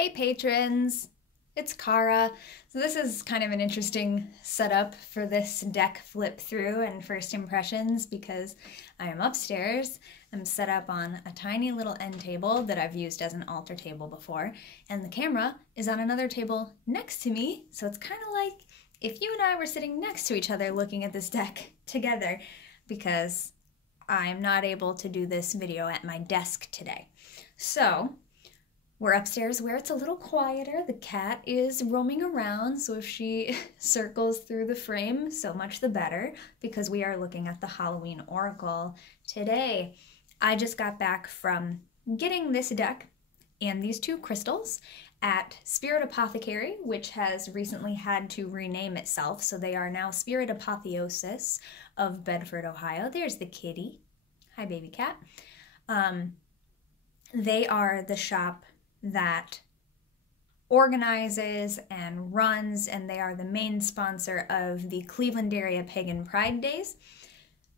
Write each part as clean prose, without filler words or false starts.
Hey patrons, it's Kara. So this is kind of an interesting setup for this deck flip through and first impressions because I am upstairs. I'm set up on a tiny little end table that I've used as an altar table before, and the camera is on another table next to me, so it's kind of like if you and I were sitting next to each other looking at this deck together, because I'm not able to do this video at my desk today. So we're upstairs where it's a little quieter. The cat is roaming around, so if she circles through the frame, so much the better, because we are looking at the Halloween Oracle today. I just got back from getting this deck and these two crystals at Spirit Apothecary, which has recently had to rename itself, so they are now Spirit Apotheosis of Bedford, Ohio. There's the kitty. Hi, baby cat. They are the shop that organizes and runs, and they are the main sponsor of the Cleveland area Pagan Pride Days.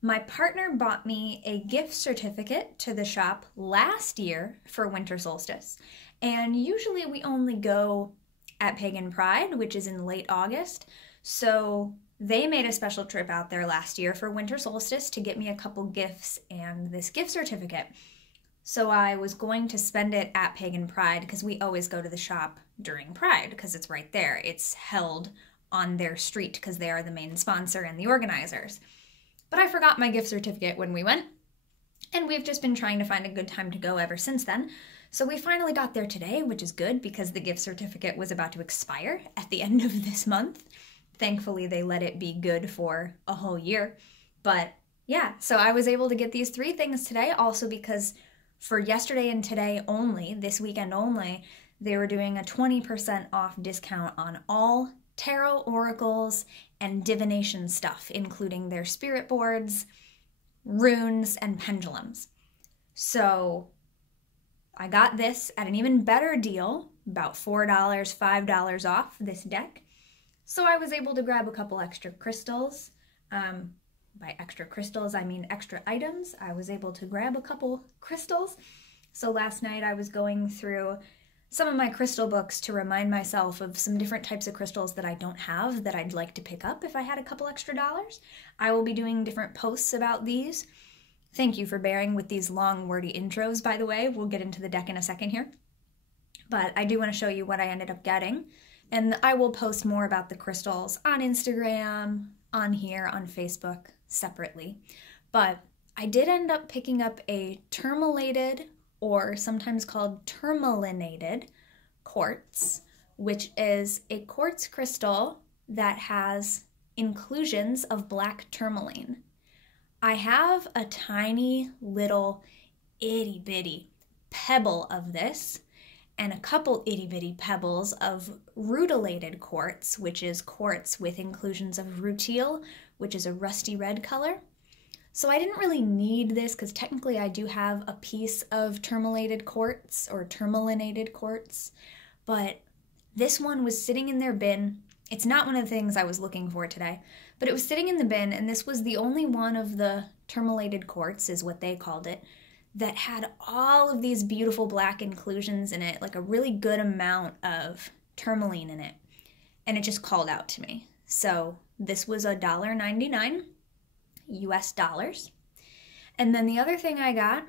My partner bought me a gift certificate to the shop last year for winter solstice, and usually we only go at Pagan Pride, which is in late August, so they made a special trip out there last year for winter solstice to get me a couple gifts and this gift certificate. So I was going to spend it at Pagan Pride because we always go to the shop during Pride because it's right there. It's held on their street because they are the main sponsor and the organizers. But I forgot my gift certificate when we went, and we've just been trying to find a good time to go ever since then. So we finally got there today, which is good because the gift certificate was about to expire at the end of this month. Thankfully, they let it be good for a whole year. But yeah, so I was able to get these three things today, also because for yesterday and today only, this weekend only, they were doing a 20% off discount on all tarot, oracles, and divination stuff, including their spirit boards, runes, and pendulums. So I got this at an even better deal, about $4, $5 off this deck. So I was able to grab a couple extra crystals. By extra crystals, I mean extra items. I was able to grab a couple crystals. So last night I was going through some of my crystal books to remind myself of some different types of crystals that I don't have that I'd like to pick up if I had a couple extra dollars. I will be doing different posts about these. Thank you for bearing with these long, wordy intros, by the way. We'll get into the deck in a second here. But I do want to show you what I ended up getting. And I will post more about the crystals on Instagram, on here, on Facebook, separately. But I did end up picking up a tourmalated, or sometimes called tourmalinated, quartz, which is a quartz crystal that has inclusions of black tourmaline. I have a tiny little itty bitty pebble of this, and a couple itty bitty pebbles of rutilated quartz, which is quartz with inclusions of rutile, which is a rusty red color. So I didn't really need this because technically I do have a piece of tourmalated quartz or tourmalinated quartz, but this one was sitting in their bin. It's not one of the things I was looking for today, but it was sitting in the bin, and this was the only one of the tourmalated quartz, is what they called it, that had all of these beautiful black inclusions in it, like a really good amount of tourmaline in it. And it just called out to me. So this was $1.99 US dollars. And then the other thing I got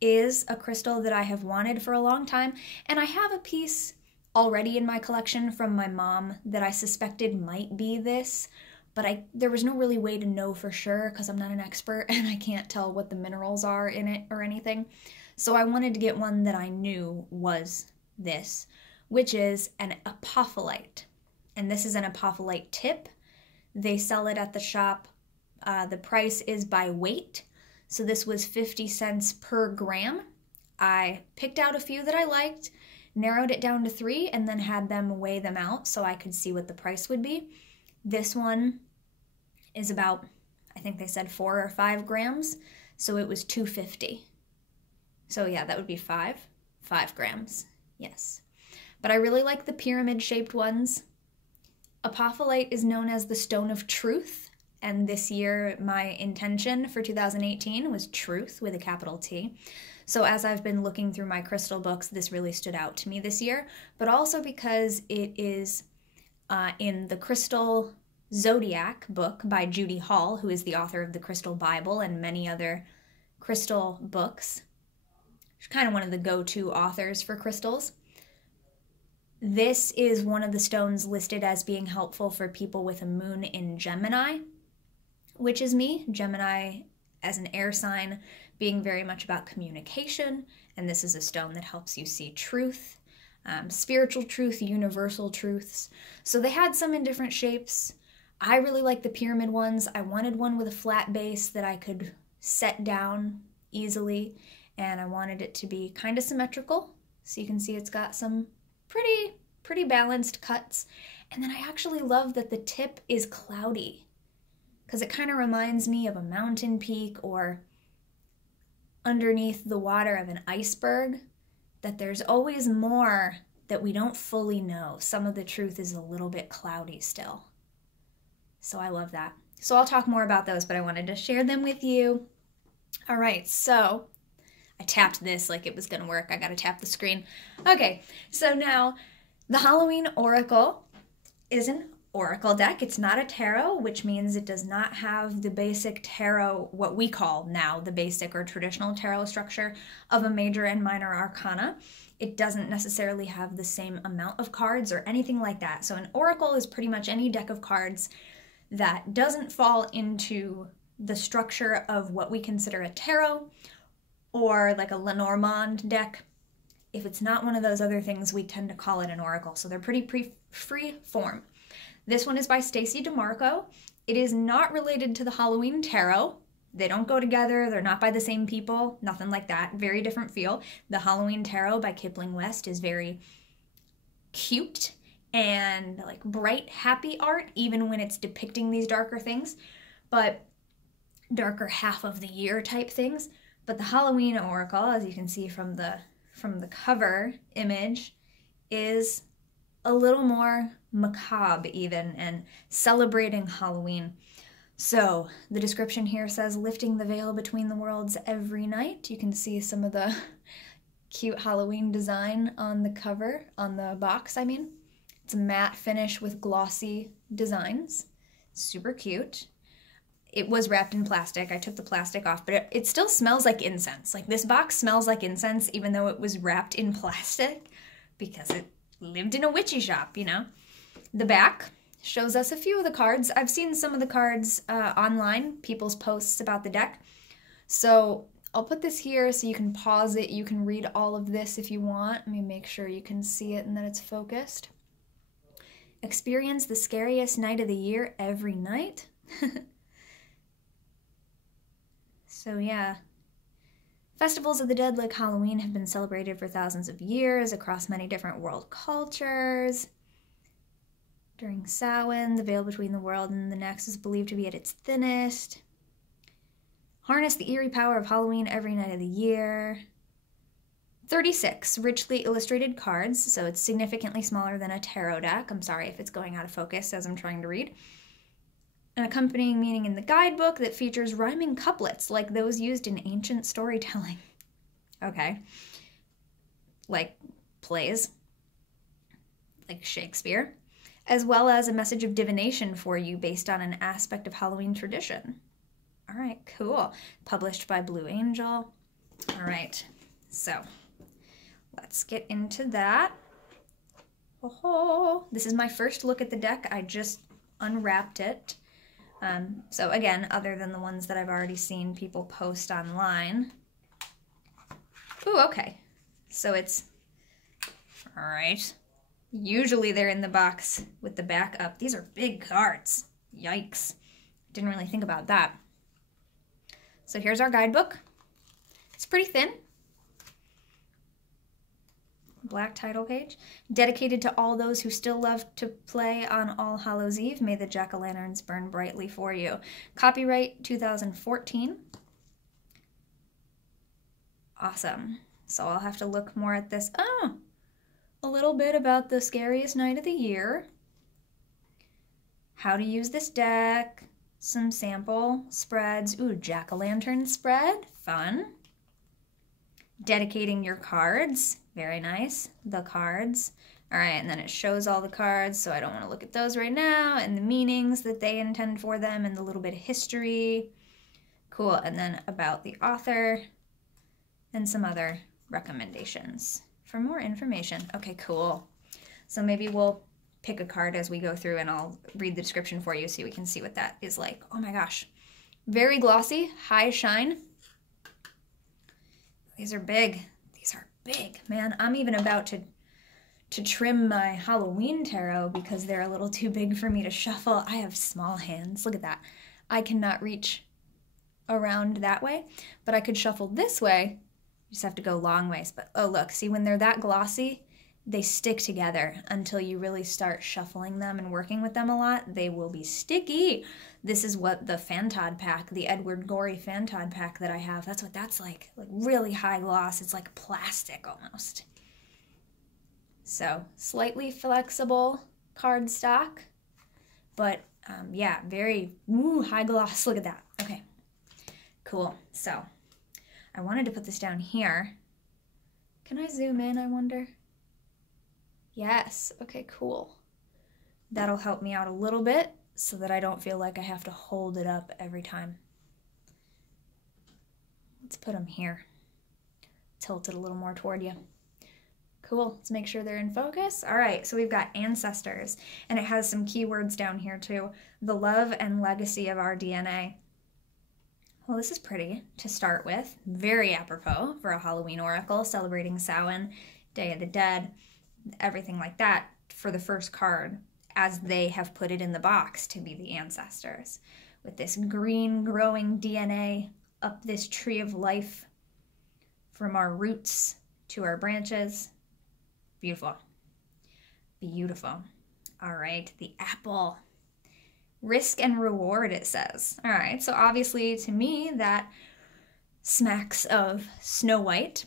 is a crystal that I have wanted for a long time. And I have a piece already in my collection from my mom that I suspected might be this, but there was no really way to know for sure because I'm not an expert and I can't tell what the minerals are in it or anything. So I wanted to get one that I knew was this, which is an apophyllite. And this is an apophyllite tip. They sell it at the shop. The price is by weight. So this was 50 cents per gram. I picked out a few that I liked, narrowed it down to 3, and then had them weigh them out so I could see what the price would be. This one is about, I think they said 4 or 5 grams, so it was $2.50. So yeah, that would be 5 grams, yes. But I really like the pyramid-shaped ones. Apophyllite is known as the Stone of Truth, and this year my intention for 2018 was truth with a capital T. So as I've been looking through my crystal books, this really stood out to me this year, but also because it is in the Crystal Zodiac book by Judy Hall, who is the author of the Crystal Bible and many other crystal books. She's kind of one of the go-to authors for crystals. This is one of the stones listed as being helpful for people with a moon in Gemini, which is me. Gemini as an air sign being very much about communication, and this is a stone that helps you see truth, spiritual truth, universal truths. So they had some in different shapes. I really like the pyramid ones. I wanted one with a flat base that I could set down easily, and I wanted it to be kind of symmetrical. So you can see it's got some pretty balanced cuts. And then I actually love that the tip is cloudy, because it kind of reminds me of a mountain peak or underneath the water of an iceberg, that there's always more that we don't fully know. Some of the truth is a little bit cloudy still. So I love that. So I'll talk more about those, but I wanted to share them with you. All right, so I tapped this like it was gonna work. I gotta tap the screen. Okay, so now the Halloween Oracle is an oracle deck. It's not a tarot, which means it does not have the basic tarot, what we call now the basic or traditional tarot structure of a major and minor arcana. It doesn't necessarily have the same amount of cards or anything like that. So an oracle is pretty much any deck of cards that doesn't fall into the structure of what we consider a tarot or like a Lenormand deck. If it's not one of those other things, we tend to call it an oracle. So they're pretty free form. This one is by Stacey Demarco. It is not related to the Halloween Tarot. They don't go together. They're not by the same people. Nothing like that. Very different feel. The Halloween Tarot by Kipling West is very cute and like bright, happy art, even when it's depicting these darker things, but darker half of the year type things. But the Halloween Oracle, as you can see from the cover image, is a little more macabre even, and celebrating Halloween. So the description here says, lifting the veil between the worlds every night. You can see some of the cute Halloween design on the cover, on the box, I mean. It's a matte finish with glossy designs. Super cute. It was wrapped in plastic. I took the plastic off, but it still smells like incense. Like, this box smells like incense even though it was wrapped in plastic, because it lived in a witchy shop, you know? The back shows us a few of the cards. I've seen some of the cards online, people's posts about the deck. So I'll put this here so you can pause it. You can read all of this if you want. Let me make sure you can see it and that it's focused. Experience the scariest night of the year every night. So yeah. Festivals of the dead like Halloween have been celebrated for thousands of years across many different world cultures. During Samhain, the veil between the world and the next is believed to be at its thinnest. Harness the eerie power of Halloween every night of the year. 36 richly illustrated cards, so it's significantly smaller than a tarot deck. I'm sorry if it's going out of focus as I'm trying to read. An accompanying meaning in the guidebook that features rhyming couplets like those used in ancient storytelling. Okay. Like plays. Like Shakespeare. As well as a message of divination for you based on an aspect of Halloween tradition. All right, cool. Published by Blue Angel. All right, so let's get into that. Oh, this is my first look at the deck. I just unwrapped it. So again, other than the ones that I've already seen people post online. Ooh, okay. So it's, all right. Usually they're in the box with the back up. These are big cards. Yikes. Didn't really think about that. So here's our guidebook. It's pretty thin. Black title page. Dedicated to all those who still love to play on All Hallows Eve. May the jack-o'-lanterns burn brightly for you. Copyright 2014. Awesome. So I'll have to look more at this. Oh, a little bit about the scariest night of the year. How to use this deck. Some sample spreads. Ooh, jack-o'-lantern spread. Fun. dedicating your cards. Very nice. The cards. All right, and then it shows all the cards, so I don't want to look at those right now, and the meanings that they intend for them, and the little bit of history. Cool, and then about the author, and some other recommendations for more information. Okay, cool. So maybe we'll pick a card as we go through, and I'll read the description for you so you can see what that is like. Oh my gosh. Very glossy, high shine. These are big. These are big, man. I'm even about to trim my Halloween tarot because they're a little too big for me to shuffle. I have small hands. Look at that. I cannot reach around that way, but I could shuffle this way. You just have to go long ways. But oh, look, see, when they're that glossy, they stick together until you really start shuffling them and working with them a lot. They will be sticky. This is what the Fantod pack, the Edward Gorey Fantod pack that I have, that's what that's like really high gloss. It's like plastic almost. So slightly flexible cardstock, but yeah, very high gloss. Look at that. Okay, cool. So I wanted to put this down here. Can I zoom in, I wonder? Yes, okay, cool. That'll help me out a little bit so that I don't feel like I have to hold it up every time. Let's put them here. Tilt it a little more toward you. Cool, let's make sure they're in focus. All right, so we've got ancestors, and it has some keywords down here too. The love and legacy of our DNA. Well, this is pretty to start with. Very apropos for a Halloween oracle celebrating Samhain, Day of the Dead, everything like that for the first card, as they have put it in the box to be the ancestors. With this green growing DNA up this tree of life from our roots to our branches. Beautiful. Beautiful. All right, the apple. Risk and reward, it says. All right, so obviously to me that smacks of Snow White,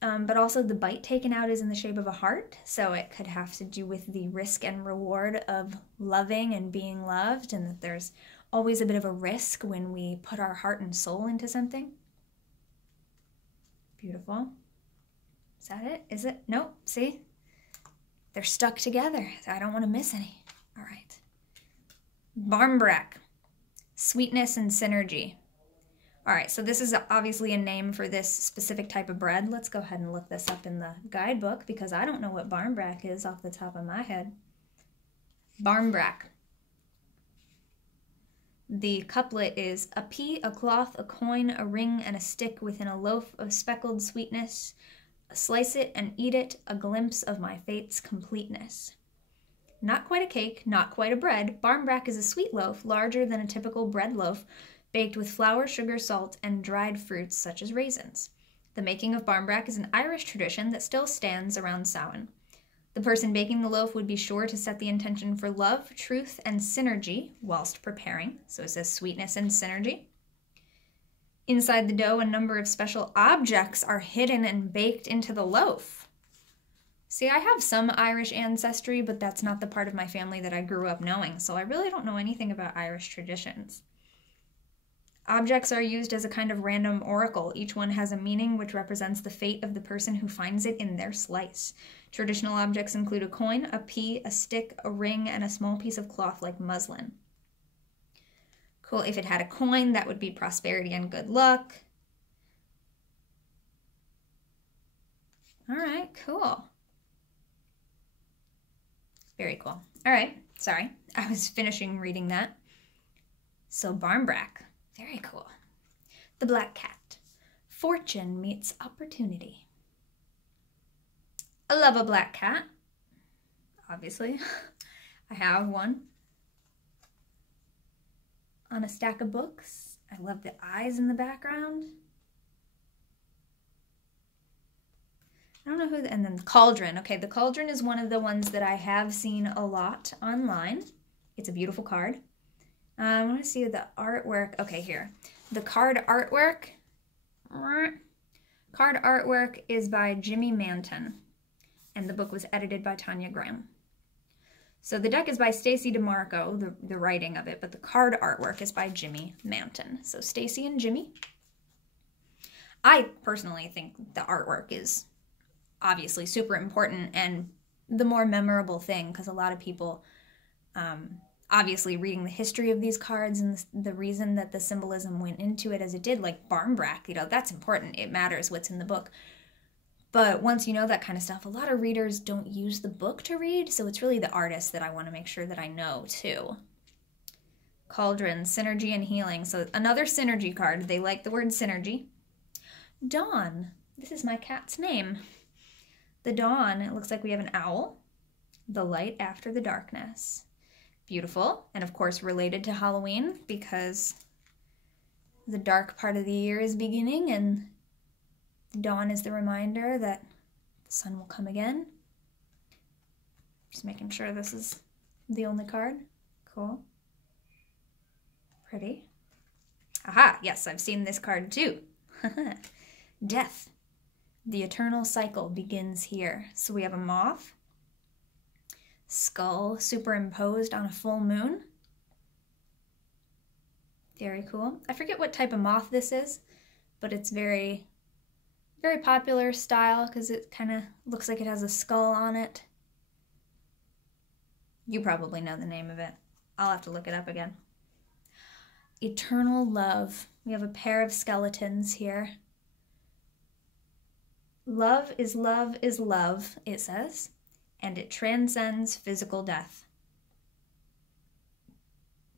but also the bite taken out is in the shape of a heart, so it could have to do with the risk and reward of loving and being loved, and that there's always a bit of a risk when we put our heart and soul into something. Beautiful. Is that it? Is it? Nope. See? They're stuck together. I don't want to miss any. All right. Barmbrack. Sweetness and synergy. All right, so this is obviously a name for this specific type of bread. Let's go ahead and look this up in the guidebook because I don't know what barmbrack is off the top of my head. Barmbrack. The couplet is, a pea, a cloth, a coin, a ring, and a stick within a loaf of speckled sweetness. Slice it and eat it, a glimpse of my fate's completeness. Not quite a cake, not quite a bread, barmbrack is a sweet loaf, larger than a typical bread loaf, baked with flour, sugar, salt, and dried fruits such as raisins. The making of barmbrack is an Irish tradition that still stands around Samhain. The person baking the loaf would be sure to set the intention for love, truth, and synergy whilst preparing. So it says sweetness and synergy. Inside the dough, a number of special objects are hidden and baked into the loaf. See, I have some Irish ancestry, but that's not the part of my family that I grew up knowing, so I really don't know anything about Irish traditions. Objects are used as a kind of random oracle. Each one has a meaning which represents the fate of the person who finds it in their slice. Traditional objects include a coin, a pea, a stick, a ring, and a small piece of cloth like muslin. Cool. If it had a coin, that would be prosperity and good luck. All right, cool. Very cool. All right, sorry. I was finishing reading that. So barmbrack. Very cool. The black cat. Fortune meets opportunity. I love a black cat. Obviously. I have one. On a stack of books. I love the eyes in the background. I don't know who, and then the cauldron. Okay, the cauldron is one of the ones that I have seen a lot online. It's a beautiful card. I want to see the artwork. Okay, here. The card artwork. Card artwork is by Jimmy Manton, and the book was edited by Tanya Graham. So the deck is by Stacey Demarco, the writing of it, but the card artwork is by Jimmy Manton. So Stacey and Jimmy. I personally think the artwork is obviously super important and the more memorable thing, because a lot of people, obviously reading the history of these cards and the reason that the symbolism went into it as it did, like Barmbrack, that's important. It matters what's in the book. But once you know that kind of stuff, a lot of readers don't use the book to read, so it's really the artist that I want to make sure that I know too. Cauldron, synergy and healing. So another synergy card. They like the word synergy. Dawn. This is my cat's name. The dawn, it looks like we have an owl. The light after the darkness. Beautiful. And of course related to Halloween, because the dark part of the year is beginning and the dawn is the reminder that the sun will come again. Just making sure this is the only card. Cool. Pretty. Aha, yes, I've seen this card too. Death. The eternal cycle begins here. So we have a moth, skull superimposed on a full moon. Very cool. I forget what type of moth this is, but it's very, very popular style because it kind of looks like it has a skull on it. You probably know the name of it. I'll have to look it up again. Eternal love. We have a pair of skeletons here. Love is love is love, it says, and it transcends physical death.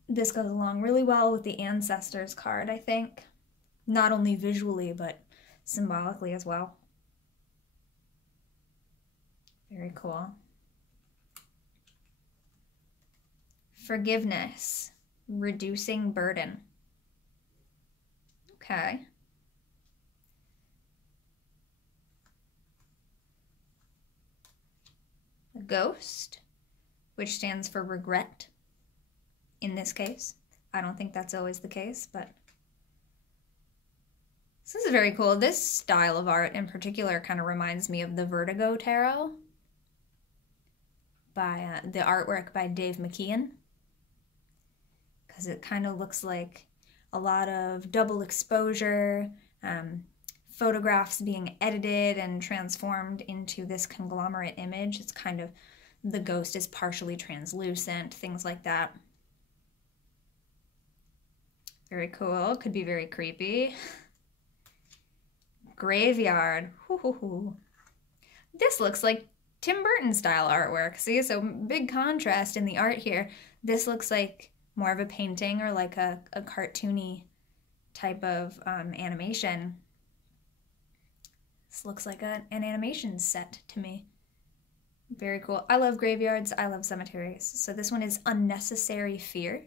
This goes along really well with the Ancestors card, I think. Not only visually, but symbolically as well. Very cool. Forgiveness. Reducing burden. Okay. A ghost, which stands for regret in this case. I don't think that's always the case, but this is very cool. This style of art in particular kind of reminds me of the Vertigo Tarot by the artwork by Dave McKeon, because it kind of looks like a lot of double exposure, photographs being edited and transformed into this conglomerate image. It's kind of, the ghost is partially translucent, things like that. Very cool. Could be very creepy. Graveyard. Hoo-hoo-hoo. This looks like Tim Burton style artwork. See, so big contrast in the art here. This looks like more of a painting or like a cartoony type of animation. This looks like an animation set to me. Very cool. I love graveyards. I love cemeteries. So this one is Unnecessary Fear.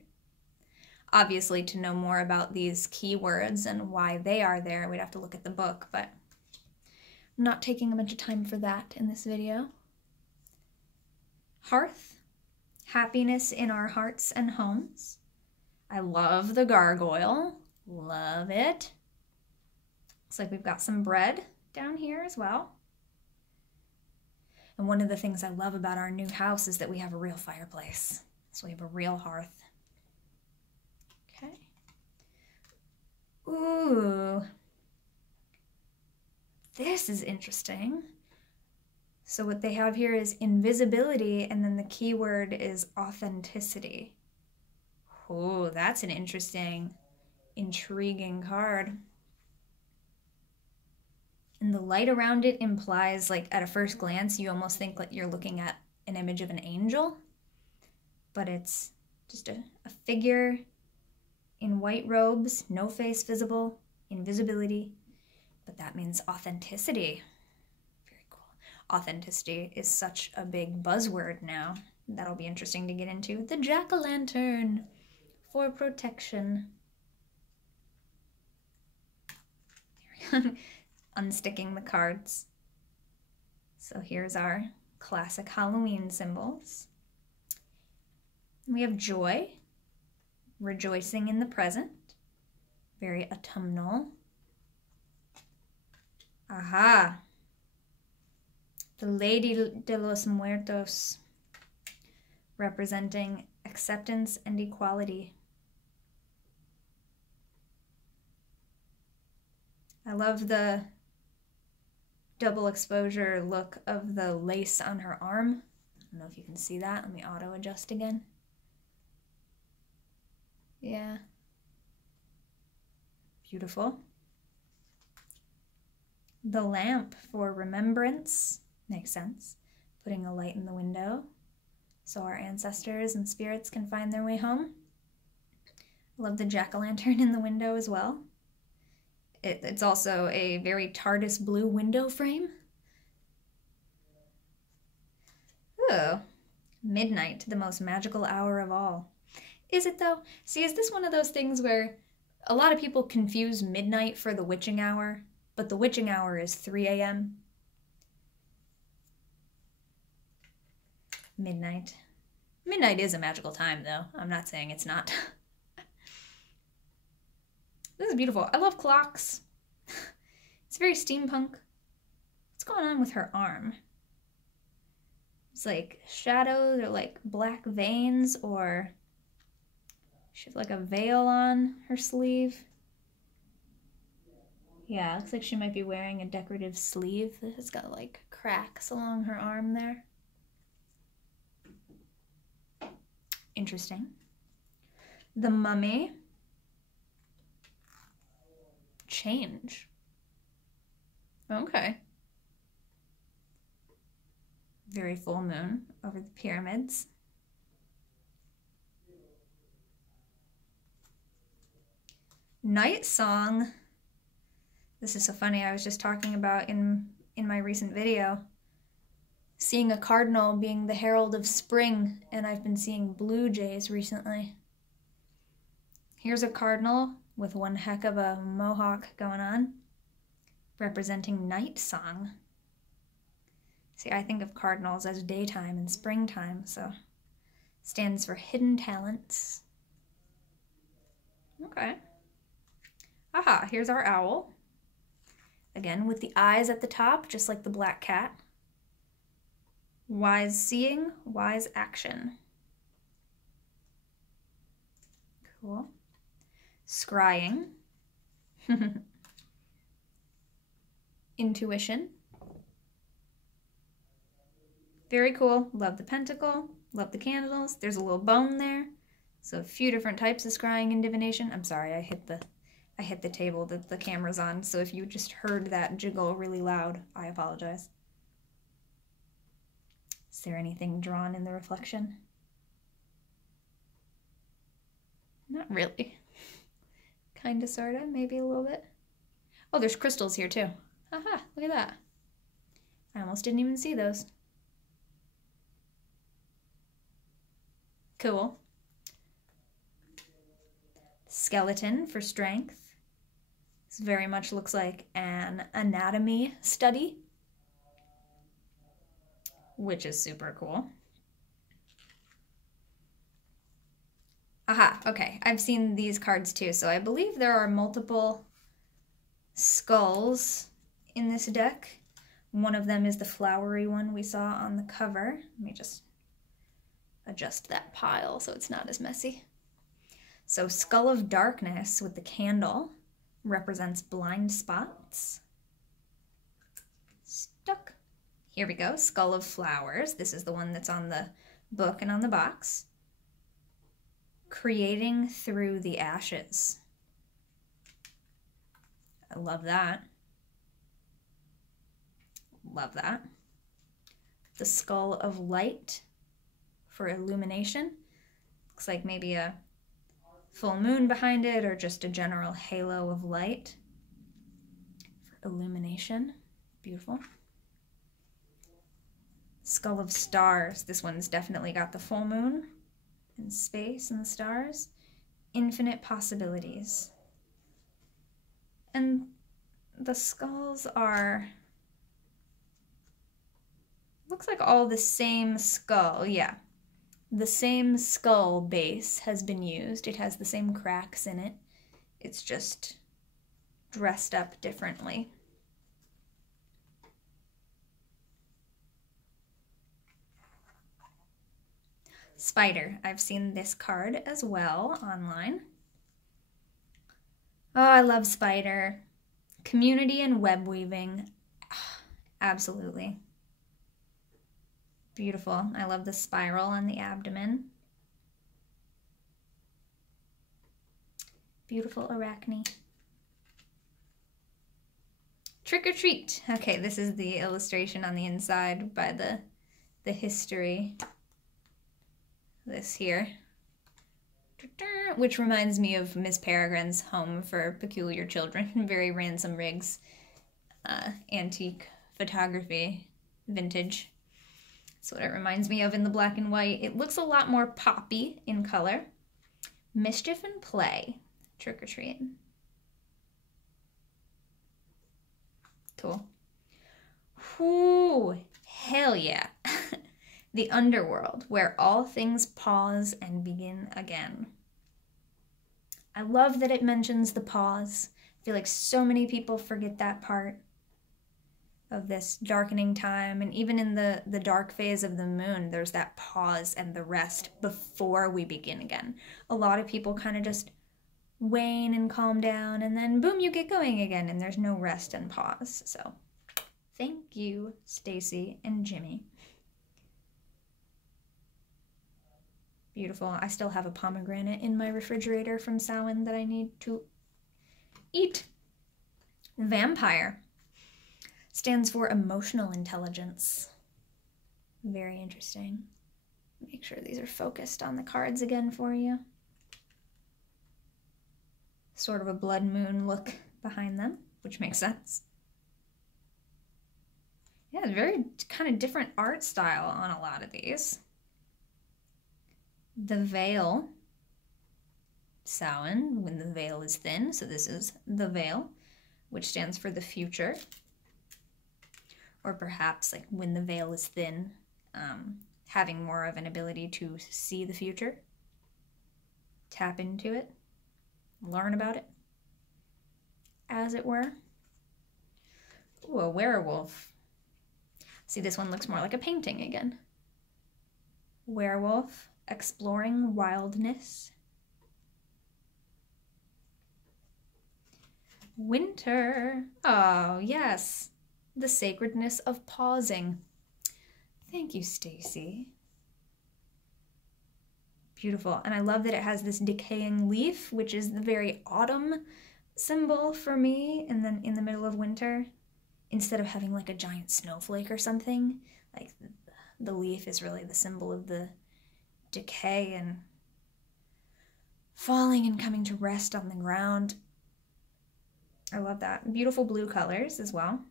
Obviously, to know more about these keywords and why they are there, we'd have to look at the book, but I'm not taking a bunch of time for that in this video. Hearth. Happiness in our hearts and homes. I love the gargoyle. Love it. Looks like we've got some bread down here as well. And one of the things I love about our new house is that we have a real fireplace. So we have a real hearth. Okay. Ooh. This is interesting. So what they have here is invisibility, and then the keyword is authenticity. Oh, that's an interesting, intriguing card. And the light around it implies, like, at a first glance, you almost think like you're looking at an image of an angel, but it's just a figure in white robes, no face visible, invisibility, but that means authenticity. Very cool. Authenticity is such a big buzzword now. That'll be interesting to get into. The jack-o'-lantern for protection. There we go. Unsticking the cards. So here's our classic Halloween symbols. We have joy, rejoicing in the present, very autumnal. Aha! The Lady de los Muertos, representing acceptance and equality. I love the double exposure look of the lace on her arm. I don't know if you can see that. Let me auto adjust again. Yeah. Beautiful. The lamp for remembrance. Makes sense. Putting a light in the window so our ancestors and spirits can find their way home. Love the jack-o'-lantern in the window as well. It's also a very TARDIS blue window frame. Oh, midnight, the most magical hour of all. Is it though? See, is this one of those things where a lot of people confuse midnight for the witching hour, but the witching hour is 3 a.m.? Midnight. Midnight is a magical time, though. I'm not saying it's not. This is beautiful. I love clocks. It's very steampunk. What's going on with her arm? It's like shadows or like black veins, or she has like a veil on her sleeve. Yeah, looks like she might be wearing a decorative sleeve that has got like cracks along her arm there. Interesting. The Mummy. Change. Okay. Very full moon over the pyramids. Night Song. This is so funny. I was just talking about in my recent video seeing a cardinal being the herald of spring, and I've been seeing blue jays recently. Here's a cardinal with one heck of a mohawk going on, representing Night Song. See, I think of cardinals as daytime and springtime, so stands for hidden talents. Okay. Aha, here's our owl. Again, with the eyes at the top, just like the black cat. Wise seeing, wise action. Cool. Scrying. Intuition. Very cool. Love the pentacle. Love the candles. There's a little bone there. So a few different types of scrying and divination. I'm sorry, I hit the table that the camera's on, so if you just heard that jiggle really loud, I apologize. Is there anything drawn in the reflection? Not really. Kinda, sorta, maybe a little bit. Oh, there's crystals here too. Haha, look at that. I almost didn't even see those. Cool. Skeleton for strength. This very much looks like an anatomy study, which is super cool. Aha, okay, I've seen these cards too, so I believe there are multiple skulls in this deck. One of them is the flowery one we saw on the cover. Let me just adjust that pile so it's not as messy. So Skull of Darkness with the candle represents blind spots. Stuck. Here we go, Skull of Flowers. This is the one that's on the book and on the box. Creating through the ashes. I love that. Love that. The Skull of Light for illumination. Looks like maybe a full moon behind it or just a general halo of light for illumination. Beautiful. Skull of Stars. This one's definitely got the full moon and space and the stars. Infinite possibilities. And the skulls are, looks like all the same skull, yeah. The same skull base has been used. It has the same cracks in it. It's just dressed up differently. Spider. I've seen this card as well online. Oh, I love Spider. Community and web weaving. Absolutely. Beautiful. I love the spiral on the abdomen. Beautiful arachne. Trick or treat. Okay, this is the illustration on the inside by the history. This here. Which reminds me of Miss Peregrine's Home for Peculiar Children. Very Ransom Riggs. Antique photography. Vintage. That's what it reminds me of in the black and white. It looks a lot more poppy in color. Mischief and play. Trick or treat. Cool. Whoo, hell yeah. The underworld, where all things pause and begin again. I love that it mentions the pause. I feel like so many people forget that part of this darkening time. And even in the dark phase of the moon, there's that pause and the rest before we begin again. A lot of people kind of just wane and calm down, and then boom, you get going again, and there's no rest and pause. So thank you, Stacey and Jimmy. Beautiful. I still have a pomegranate in my refrigerator from Samhain that I need to eat. Vampire stands for emotional intelligence. Very interesting. Make sure these are focused on the cards again for you. Sort of a blood moon look behind them, which makes sense. Yeah, very kind of different art style on a lot of these. The veil, Samhain, when the veil is thin, so this is the veil, which stands for the future. Or perhaps like when the veil is thin, having more of an ability to see the future, tap into it, learn about it, as it were. Ooh, a werewolf. See, this one looks more like a painting again. Werewolf, exploring wildness. Winter. Oh, yes. The sacredness of pausing. Thank you, Stacey. Beautiful. And I love that it has this decaying leaf, which is the very autumn symbol for me. And then in the middle of winter, instead of having like a giant snowflake or something, like the leaf is really the symbol of the decay and falling and coming to rest on the ground. I love that. Beautiful blue colors as well.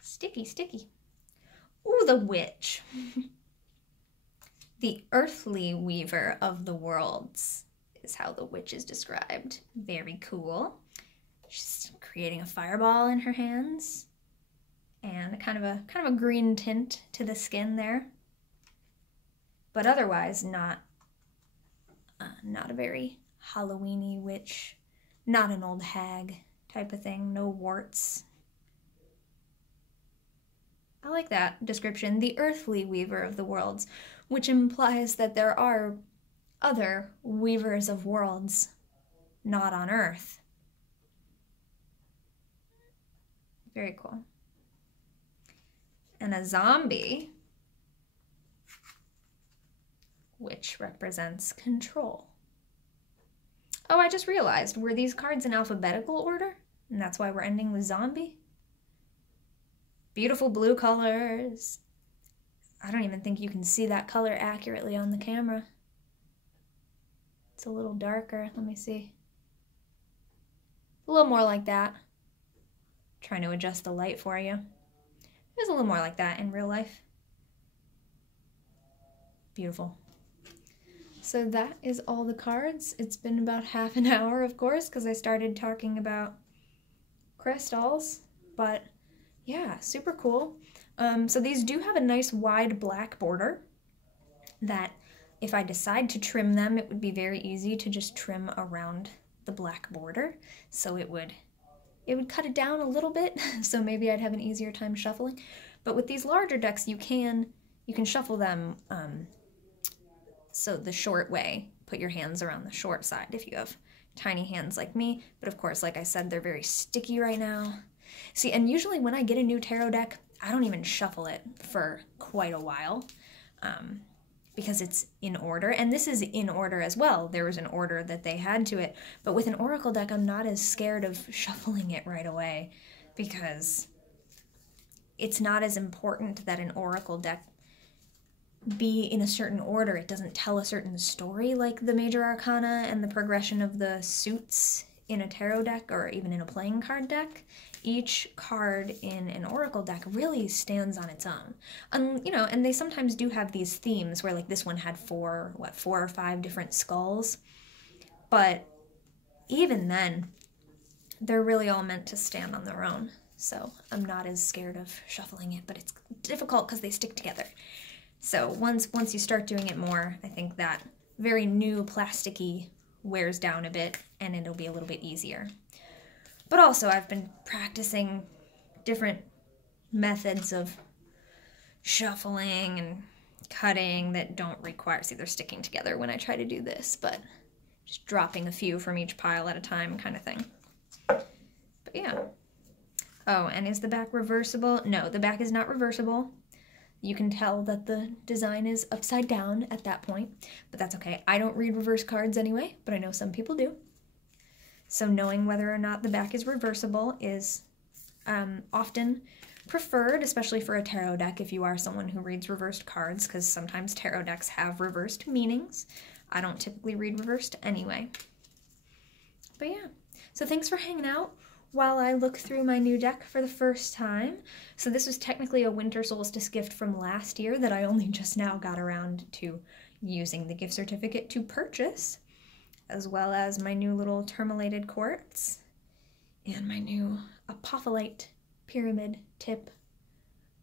Sticky, sticky. Ooh, the witch. The earthly weaver of the worlds is how the witch is described. Very cool. She's creating a fireball in her hands, and kind of a green tint to the skin there. But otherwise, not a very Halloween-y witch, not an old hag type of thing. No warts. I like that description, the earthly weaver of the worlds, which implies that there are other weavers of worlds, not on Earth. Very cool. And a zombie, which represents control. Oh, I just realized, were these cards in alphabetical order? And that's why we're ending with zombie? Beautiful blue colors. I don't even think you can see that color accurately on the camera. It's a little darker. Let me see. A little more like that. Trying to adjust the light for you. It was a little more like that in real life. Beautiful. So that is all the cards. It's been about half an hour, of course, because I started talking about crystals, but yeah, super cool. So these do have a nice wide black border that if I decide to trim them, it would be very easy to just trim around the black border. So it would cut it down a little bit, so maybe I'd have an easier time shuffling. But with these larger decks, you can shuffle them so the short way. Put your hands around the short side if you have tiny hands like me, but of course, like I said, they're very sticky right now. See, and usually when I get a new tarot deck, I don't even shuffle it for quite a while, because it's in order, and this is in order as well. There was an order that they had to it, but with an oracle deck, I'm not as scared of shuffling it right away, because it's not as important that an oracle deck be in a certain order. It doesn't tell a certain story like the major arcana and the progression of the suits in a tarot deck or even in a playing card deck. Each card in an oracle deck really stands on its own. You know, and they sometimes do have these themes where like this one had four or five different skulls. But even then, they're really all meant to stand on their own. So I'm not as scared of shuffling it, but it's difficult because they stick together. So once you start doing it more, I think that very new plasticky wears down a bit and it'll be a little bit easier. But also I've been practicing different methods of shuffling and cutting that don't require, see, they're sticking together when I try to do this, but just dropping a few from each pile at a time kind of thing. But yeah. Oh, and is the back reversible? No, the back is not reversible. You can tell that the design is upside down at that point, but that's okay. I don't read reverse cards anyway, but I know some people do. So knowing whether or not the back is reversible is often preferred, especially for a tarot deck if you are someone who reads reversed cards, because sometimes tarot decks have reversed meanings. I don't typically read reversed anyway. But yeah, so thanks for hanging out while I look through my new deck for the first time. So this was technically a winter solstice gift from last year that I only just now got around to using the gift certificate to purchase, as well as my new little tourmalated quartz and my new apophyllite pyramid tip,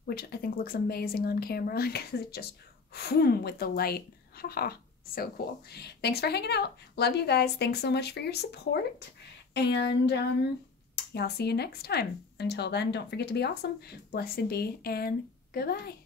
which I think looks amazing on camera because it just whoom with the light. Haha, so cool. Thanks for hanging out. Love you guys. Thanks so much for your support. And yeah, I'll see you next time. Until then, don't forget to be awesome. Blessed be, and goodbye.